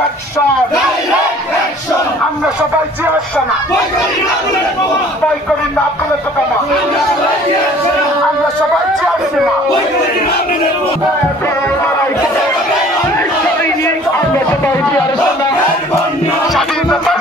action আমরা সবাই জিয়ার সেনা বই করি না বলে তো কেন আমরা সবাই জিয়ার সেনা আমরা সবাই জিয়ার সেনা স্বাধীনতা